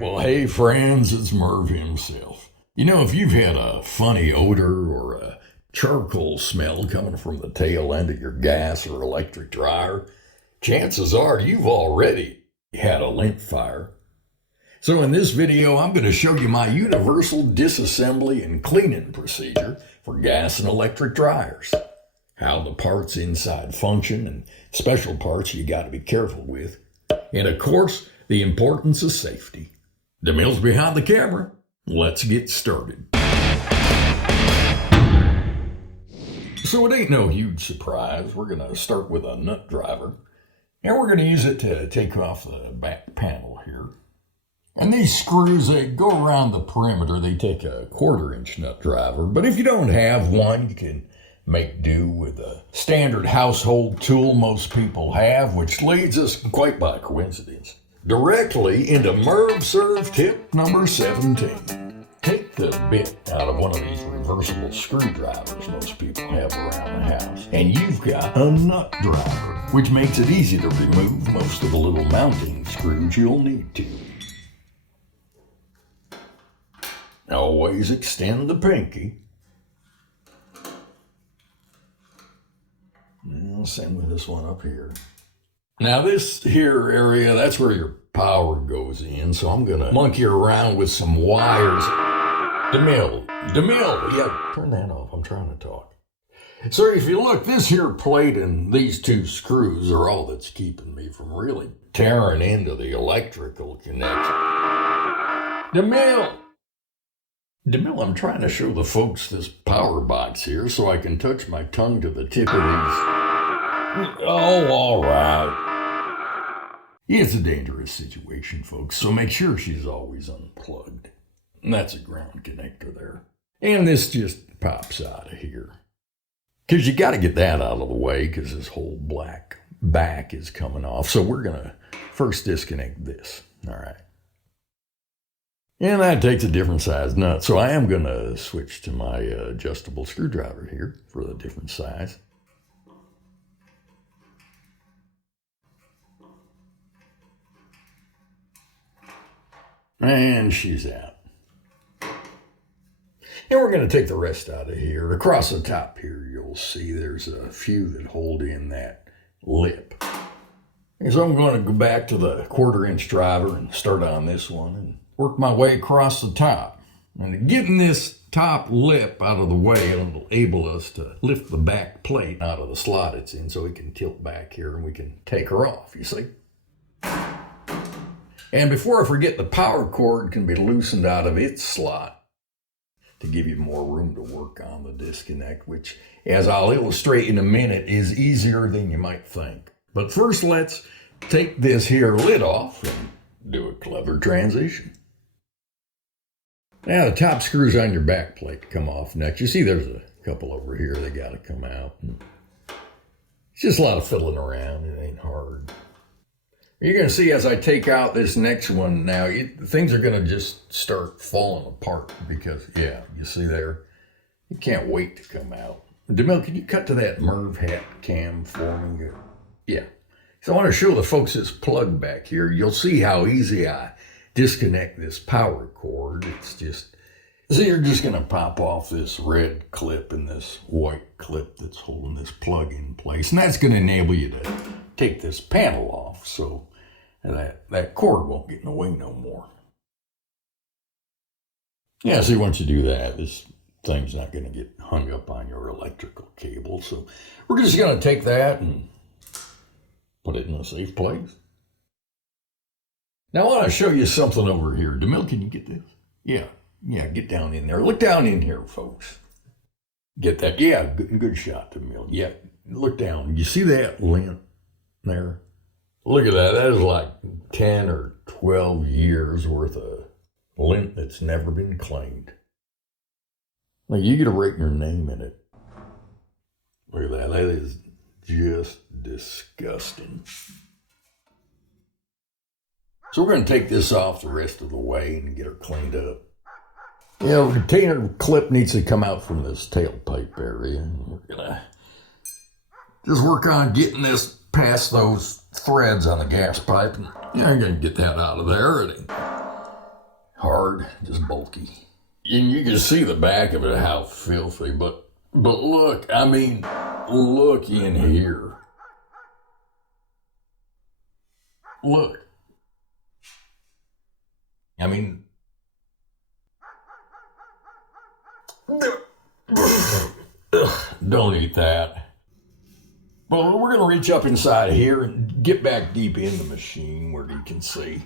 Well, hey friends, it's Merv himself. You know, if you've had a funny odor or a charcoal smell coming from the tail end of your gas or electric dryer, chances are you've already had a lint fire. So in this video, I'm going to show you my universal disassembly and cleaning procedure for gas and electric dryers. How the parts inside function and special parts you got to be careful with. And of course, the importance of safety. The mill's behind the camera. Let's get started. So it ain't no huge surprise. We're going to start with a nut driver. And we're going to use it to take off the back panel here. And these screws, they go around the perimeter. They take a 1/4-inch nut driver. But if you don't have one, you can make do with a standard household tool most people have, which leads us, quite by coincidence, directly into MervServe tip number 17. Take the bit out of one of these reversible screwdrivers most people have around the house, and you've got a nut driver, which makes it easy to remove most of the little mounting screws you'll need to. Always extend the pinky. Same with this one up here. Now this here area, that's where your power goes in, so I'm gonna monkey around with some wires. DeMille, yeah, turn that off, I'm trying to talk. So if you look, this here plate and these two screws are all that's keeping me from really tearing into the electrical connection. DeMille, I'm trying to show the folks this power box here so I can touch my tongue to the tip of these. Oh, all right. It's a dangerous situation, folks, so make sure she's always unplugged. And that's a ground connector there. And this just pops out of here. Because you got to get that out of the way because this whole black back is coming off. So we're going to first disconnect this. All right. And that takes a different size nut. So I am going to switch to my adjustable screwdriver here for the different size. And she's out. And we're going to take the rest out of here. Across the top here, you'll see there's a few that hold in that lip. And so I'm going to go back to the 1/4-inch driver and start on this one and work my way across the top. And getting this top lip out of the way, it'll enable us to lift the back plate out of the slot it's in so we can tilt back here and we can take her off, you see? And before I forget, the power cord can be loosened out of its slot to give you more room to work on the disconnect, which, as I'll illustrate in a minute, is easier than you might think. But first, let's take this here lid off and do a clever transition. Now, the top screws on your back plate come off next. You see there's a couple over here that got to come out. It's just a lot of fiddling around. It ain't hard. You're going to see as I take out this next one now, things are going to just start falling apart because, yeah, you see there, you can't wait to come out. DeMille, can you cut to that Merv hat cam for me? Yeah. So I want to show the folks this plug back here. You'll see how easy I disconnect this power cord. It's just, so you're just going to pop off this red clip and this white clip that's holding this plug in place. And that's going to enable you to take this panel off so that cord won't get in the way no more. Yeah, see, once you do that, this thing's not going to get hung up on your electrical cable. So we're just going to take that and put it in a safe place. Now I want to show you something over here. DeMille, can you get this? Yeah, get down in there. Look down in here, folks. Get that? Yeah, good shot, DeMille. Yeah, look down. You see that lint there? Look at that. That is like 10 or 12 years worth of lint that's never been cleaned. Like, you get to write your name in it. Look at that. That is just disgusting. So we're going to take this off the rest of the way and get her cleaned up. Yeah, the retainer clip needs to come out from this tailpipe area. We're going to just work on getting this past those threads on the gas pipe. And I'm going to get that out of there. hard, just bulky. And you can see the back of it, how filthy, but look, I mean, look in here. Look. I mean, don't eat that. Well, we're going to reach up inside here and get back deep in the machine where you can see.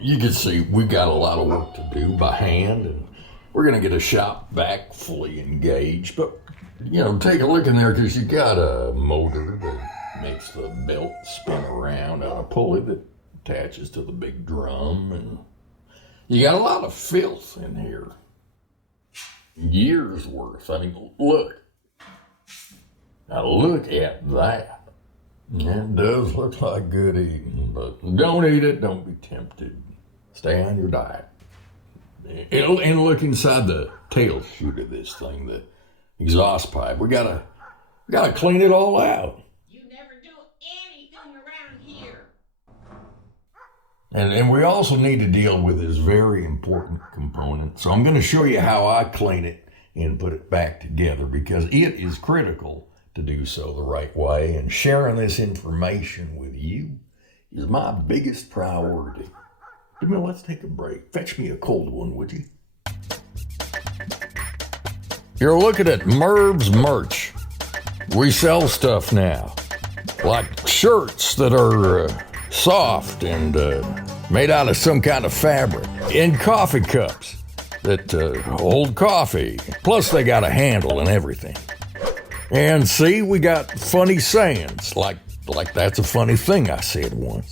You can see we've got a lot of work to do by hand, and we're going to get a shop vac fully engaged. But, you know, take a look in there because you got a motor that makes the belt spin around on a pulley that attaches to the big drum, and you got a lot of filth in here. Years worth. I mean, look. Now look at that. It does look like good eating, but don't eat it. Don't be tempted. Stay on your diet. And look inside the tail chute of this thing, the exhaust pipe. We gotta clean it all out. You never do anything around here. And we also need to deal with this very important component. So I'm going to show you how I clean it and put it back together, because it is critical to do so the right way. And sharing this information with you is my biggest priority. Jamil, let's take a break. Fetch me a cold one, would you? You're looking at MervServe merch. We sell stuff now, like shirts that are soft and made out of some kind of fabric, and coffee cups that hold coffee. Plus, they got a handle and everything. And see, we got funny sayings, like that's a funny thing I said once.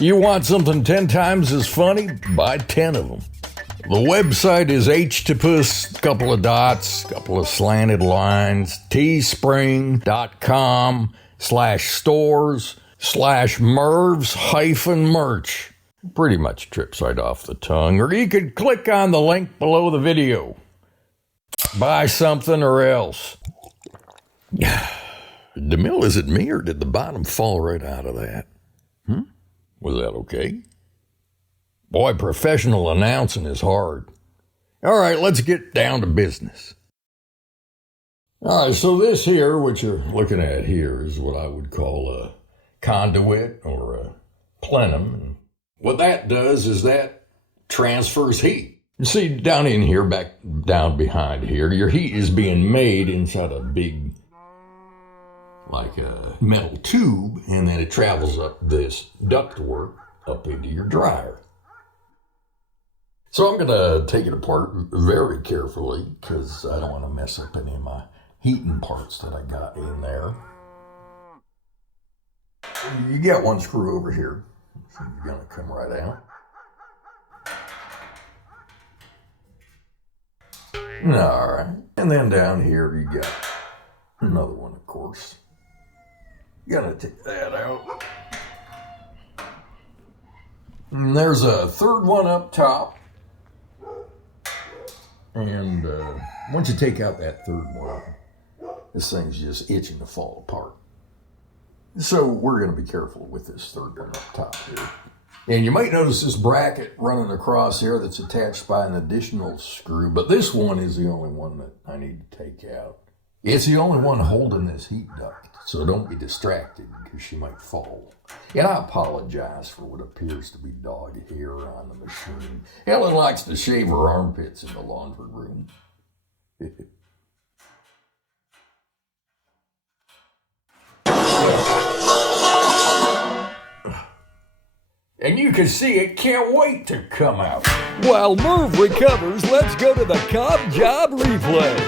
You want something 10 times as funny? Buy 10 of them. The website is htopus, couple of dots, couple of slanted lines, teespring.com/stores/mervs-merch. Pretty much trips right off the tongue. Or you could click on the link below the video. Buy something or else. DeMille, is it me, or did the bottom fall right out of that? Was that okay? Boy, professional announcing is hard. All right, let's get down to business. All right, so this here, what you're looking at here, is what I would call a conduit or a plenum. And what that does is that transfers heat. You see, down in here, back down behind here, your heat is being made inside a big, like a metal tube, and then it travels up this ductwork up into your dryer. So I'm going to take it apart very carefully because I don't want to mess up any of my heating parts that I got in there. You get one screw over here, so you're going to come right out. All right, and then down here you got another one, of course. You gotta take that out. And there's a third one up top. And once you take out that third one, this thing's just itching to fall apart. So we're gonna be careful with this third one up top here. And you might notice this bracket running across here that's attached by an additional screw, but this one is the only one that I need to take out. It's the only one holding this heat duct, so don't be distracted because she might fall. And I apologize for what appears to be dog hair on the machine. Helen likes to shave her armpits in the laundry room. And you can see it can't wait to come out. While Merv recovers, let's go to the cop job replay.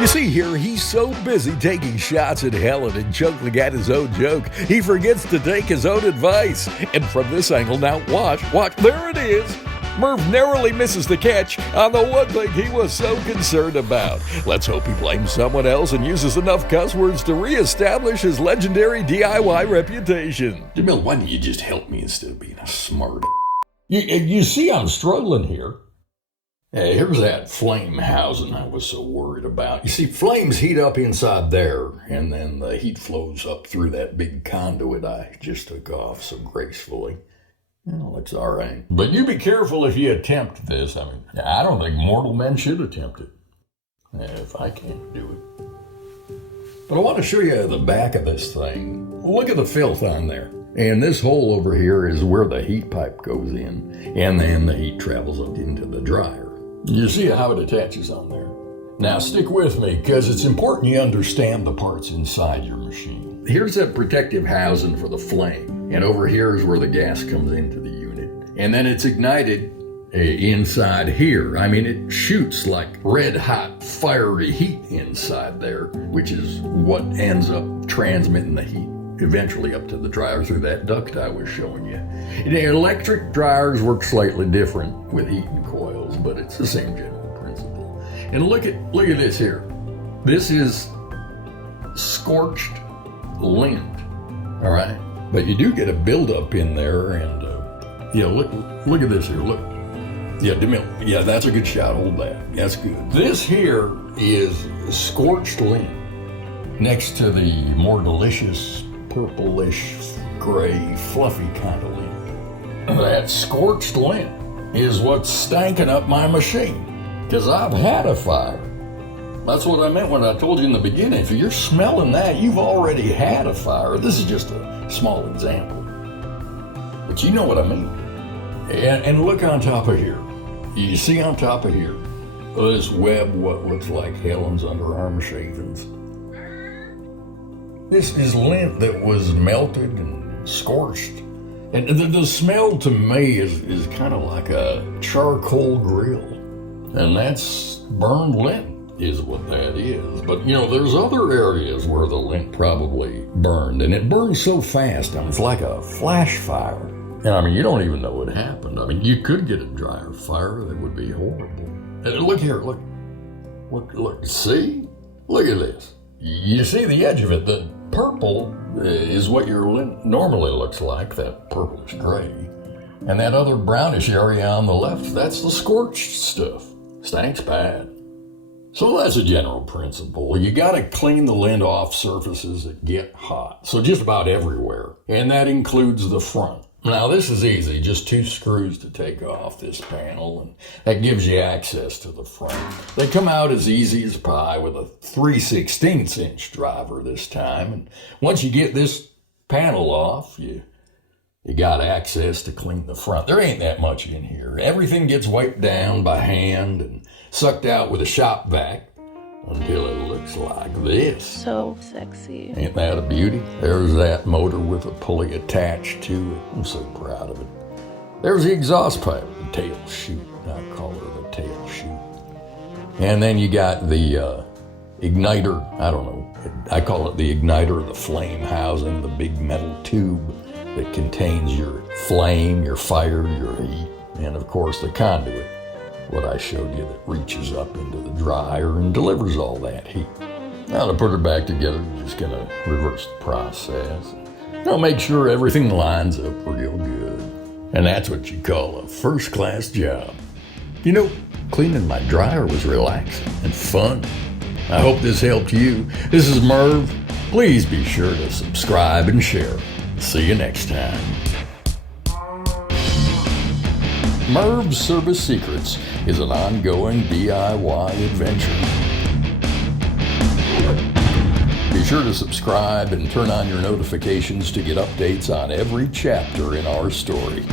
You see here, he's so busy taking shots at Helen and chuckling at his own joke, he forgets to take his own advice. And from this angle, now watch, there it is. Merv narrowly misses the catch on the one thing he was so concerned about. Let's hope he blames someone else and uses enough cuss words to reestablish his legendary DIY reputation. Jamil, why don't you just help me instead of being a smart? You see I'm struggling here. Hey, here's that flame housing I was so worried about. You see, flames heat up inside there, and then the heat flows up through that big conduit I just took off so gracefully. Looks all right. But you be careful if you attempt this. I mean, I don't think mortal men should attempt it. If I can't do it. But I want to show you the back of this thing. Look at the filth on there. And this hole over here is where the heat pipe goes in. And then the heat travels up into the dryer. You see how it attaches on there? Now stick with me, because it's important you understand the parts inside your machine. Here's that protective housing for the flame. And over here is where the gas comes into the unit. And then it's ignited inside here. I mean, it shoots like red hot fiery heat inside there, which is what ends up transmitting the heat eventually up to the dryer through that duct I was showing you. Electric dryers work slightly different with heating coils, but it's the same general principle. And look at this here. This is scorched lint, all right? But you do get a buildup in there, and look at this here. Look, yeah, DeMille. Yeah, that's a good shot. Hold that. That's good. This here is scorched lint next to the more delicious purplish, gray, fluffy kind of lint. That scorched lint is what's stanking up my machine, because I've had a fire. That's what I meant when I told you in the beginning. If you're smelling that, you've already had a fire. This is just a small example, but you know what I mean. And look on top of here. You see on top of here, this web, what looks like Helen's underarm shavings. This is lint that was melted and scorched. And the smell to me is kind of like a charcoal grill. And that's burned lint is what that is. But there's other areas where the lint probably burned. And it burns so fast, it's like a flash fire. And you don't even know what happened. You could get a dryer fire that would be horrible. And look here, look, see? Look at this. You see the edge of it. The purple is what your lint normally looks like, that purplish gray. And that other brownish area on the left, that's the scorched stuff. Stanks bad. So that's a general principle. You gotta clean the lint off surfaces that get hot. So just about everywhere. And that includes the front. Now this is easy, just 2 screws to take off this panel, and that gives you access to the front. They come out as easy as pie with a 3/16 inch driver this time, and once you get this panel off, you got access to clean the front. There ain't that much in here. Everything gets wiped down by hand and sucked out with a shop vac until it looks like this. So sexy. Ain't that a beauty? There's that motor with a pulley attached to it. I'm so proud of it. There's the exhaust pipe, the tail chute. I call her the tail chute. And then you got the igniter. I don't know. I call it the igniter, the flame housing, the big metal tube that contains your flame, your fire, your heat, and of course the conduit, what I showed you, that reaches up into the dryer and delivers all that heat. Now to put her back together, you're just gonna reverse the process. Make sure everything lines up real good. And that's what you call a first-class job. Cleaning my dryer was relaxing and fun. I hope this helped you. This is Merv. Please be sure to subscribe and share. See you next time. MervServe Secrets is an ongoing DIY adventure. Be sure to subscribe and turn on your notifications to get updates on every chapter in our story.